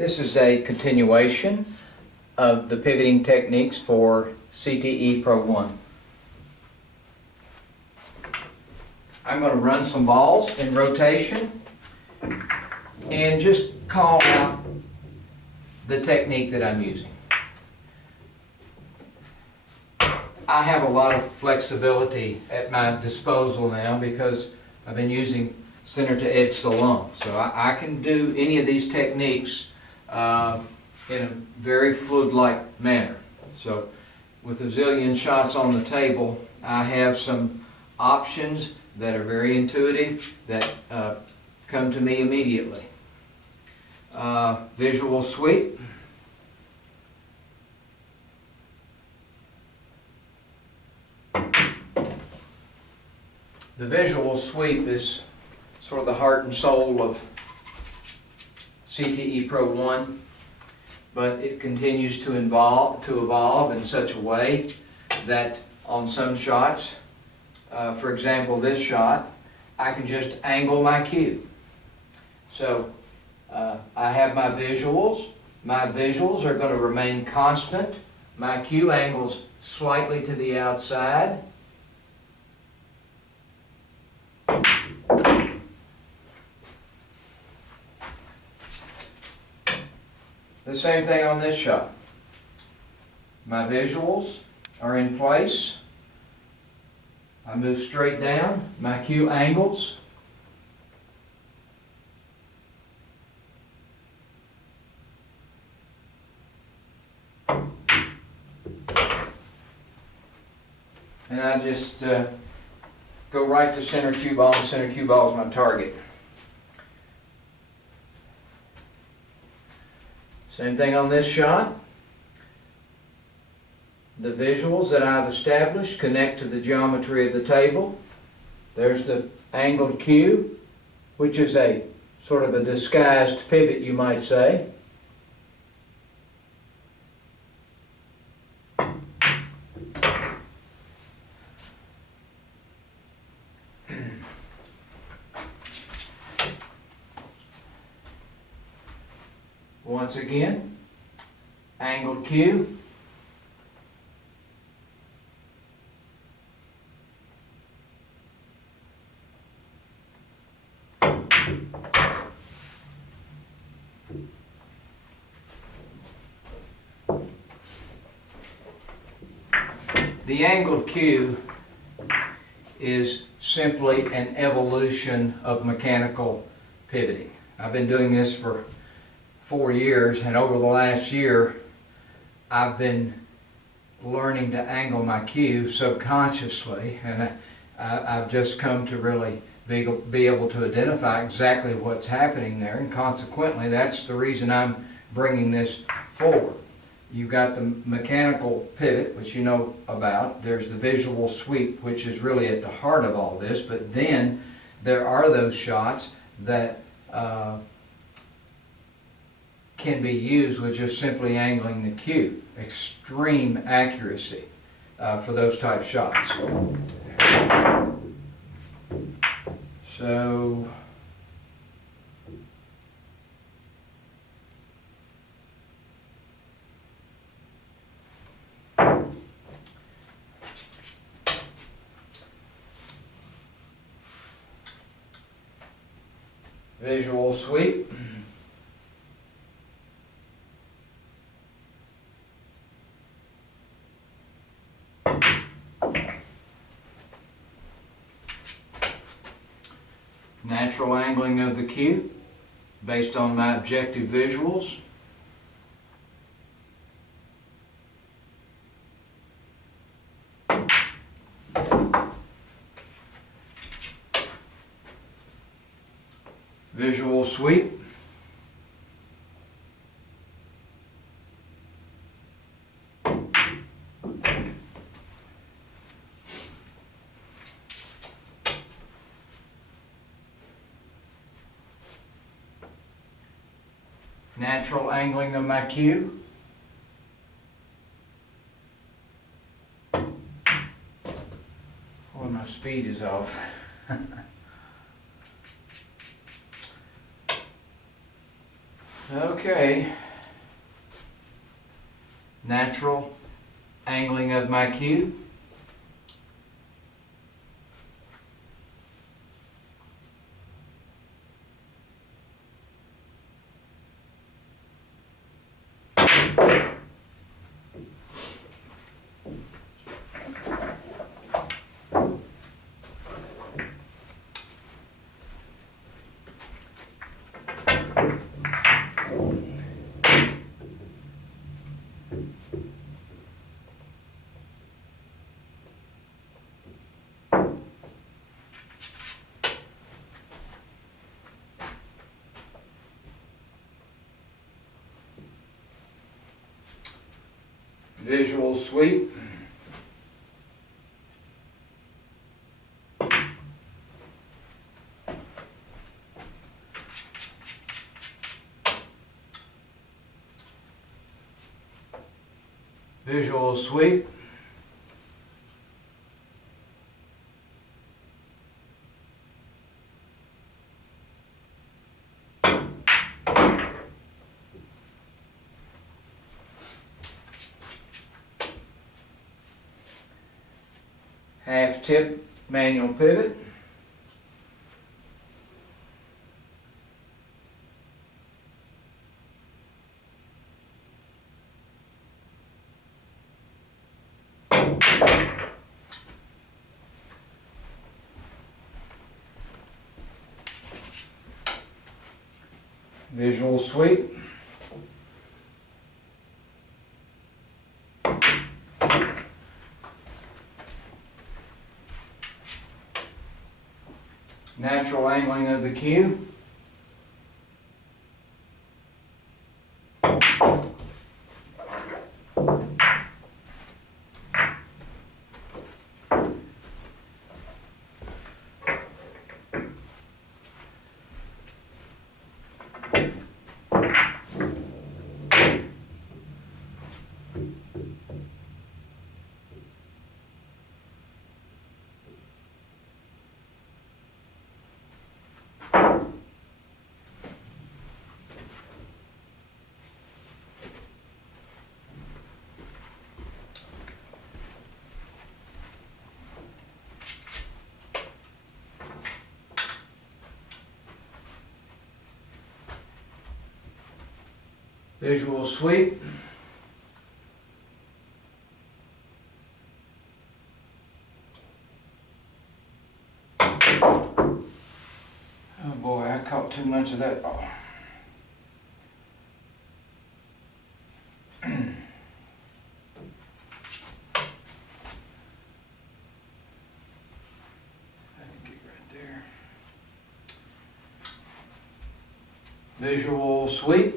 This is a continuation of the pivoting techniques for CTE Pro 1. I'm going to run some balls in rotation and just call out the technique that I'm using. I have a lot of flexibility at my disposal now because I've been using center to edge so long. So I can do any of these techniques in a very fluid-like manner. So with a zillion shots on the table, I have some options that are very intuitive that come to me immediately. Visual sweep. The visual sweep is sort of the heart and soul of CTE Pro 1, but it continues to evolve in such a way that on some shots, for example this shot, I can just angle my cue. So I have my visuals. My visuals are going to remain constant. My cue angles slightly to the outside. The same thing on this shot. My visuals are in place. I move straight down. My cue angles. And I just go right to center cue ball. Center cue ball is my target. Same thing on this shot. The visuals that I've established connect to the geometry of the table. There's the angled cue, which is a sort of a disguised pivot, you might say. Once again, angled cue. The angled cue is simply an evolution of mechanical pivoting. I've been doing this for 4 years, and over the last year I've been learning to angle my cue subconsciously, and I've just come to really be able to identify exactly what's happening there, and consequently that's the reason I'm bringing this forward. You've got the mechanical pivot, which you know about. There's the visual sweep, which is really at the heart of all this, but then there are those shots that can be used with just simply angling the cue. Extreme accuracy for those type shots. So visual sweep. Natural angling of the cue based on my objective visuals. Visual sweep. Natural angling of my cue. Oh, my speed is off. Okay. Natural angling of my cue. Visual sweep. Visual sweep. Half tip manual pivot. Visual sweep. Natural angling of the cue. Visual sweep. Oh boy, I caught too much of that ball. Visual sweep.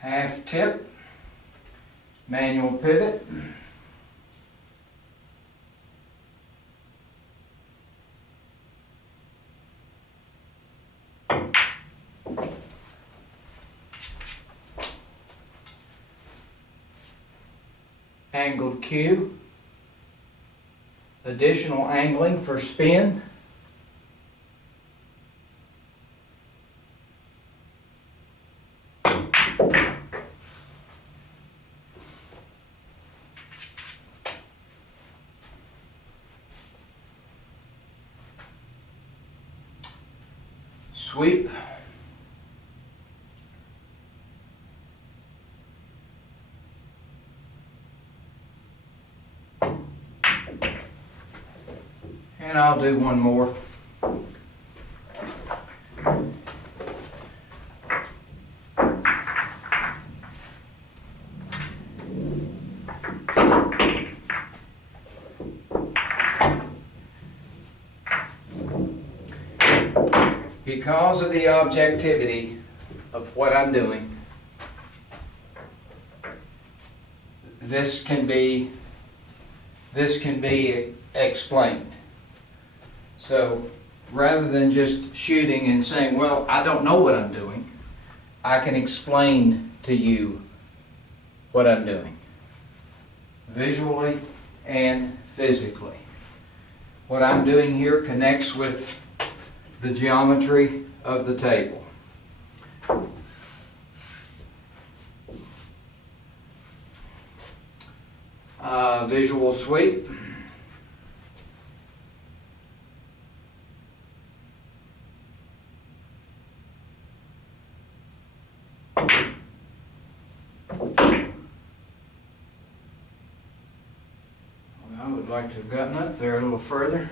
Half tip, manual pivot. Angled cue, additional angling for spin. Sweep. And I'll do one more. Because of the objectivity of what I'm doing, this can be explained. So rather than just shooting and saying, well, I don't know what I'm doing, I can explain to you what I'm doing, visually and physically. What I'm doing here connects with the geometry of the table. Visual sweep. I would like to have gotten up there a little further.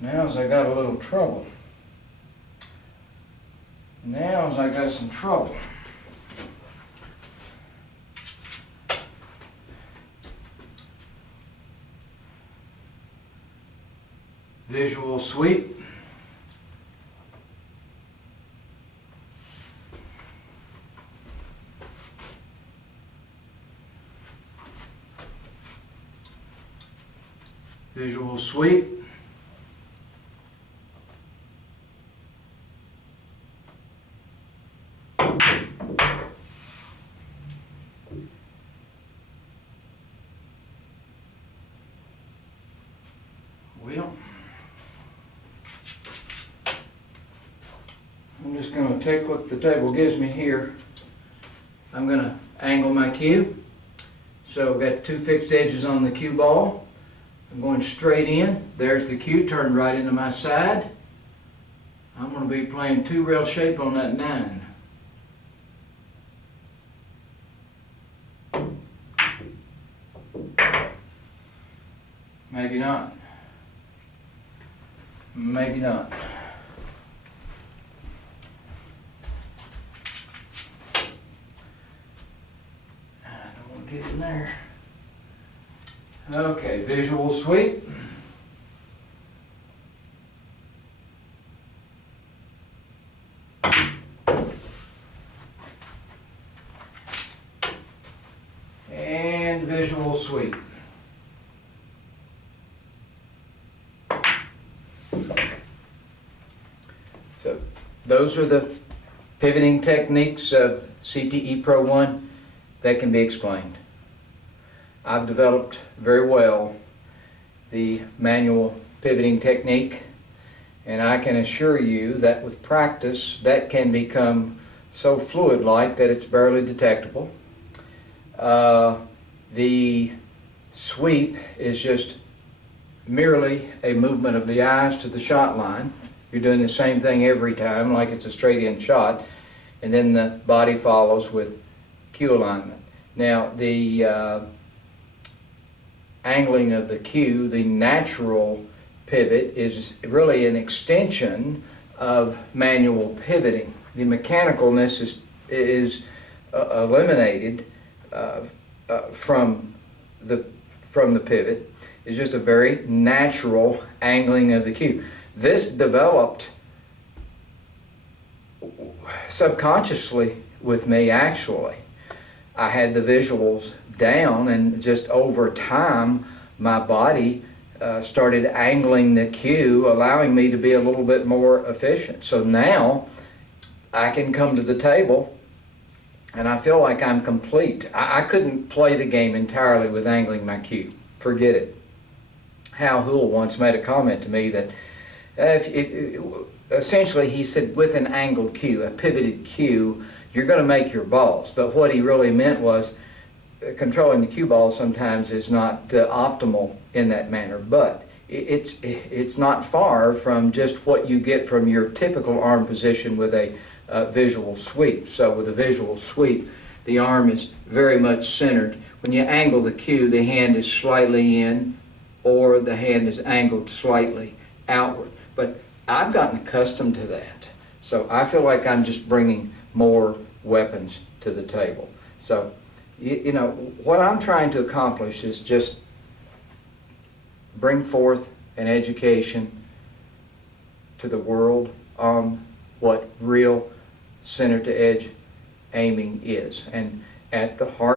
Now as I got a little trouble. Now as I got some trouble. Visual sweep. Visual sweep. Well, I'm just going to take what the table gives me here. I'm going to angle my cue. So I've got two fixed edges on the cue ball. I'm going straight in. There's the cue turned right into my side. I'm going to be playing 2 rail shape on that 9. Maybe not. Maybe not. I don't want to get in there. Okay, visual sweep. And visual sweep. So those are the pivoting techniques of CTE Pro 1 that can be explained. I've developed very well the manual pivoting technique, and I can assure you that with practice that can become so fluid-like that it's barely detectable. The sweep is just merely a movement of the eyes to the shot line. You're doing the same thing every time like it's a straight-in shot, and then the body follows with cue alignment. Now the angling of the cue, the natural pivot, is really an extension of manual pivoting. The mechanicalness is eliminated from the pivot. It's just a very natural angling of the cue. This developed subconsciously with me, actually. I had the visuals down, and just over time my body started angling the cue, allowing me to be a little bit more efficient. So now I can come to the table and I feel like I'm complete. I couldn't play the game entirely with angling my cue. Forget it. Hal Houle once made a comment to me that essentially he said, with an angled cue, a pivoted cue, you're going to make your balls. But what he really meant was controlling the cue ball sometimes is not optimal in that manner, but it's not far from just what you get from your typical arm position with a visual sweep. So with a visual sweep, the arm is very much centered. When you angle the cue, the hand is slightly in, or the hand is angled slightly outward. But I've gotten accustomed to that. So I feel like I'm just bringing more weapons to the table. So, you know, what I'm trying to accomplish is just bring forth an education to the world on what real center to edge aiming is. And at the heart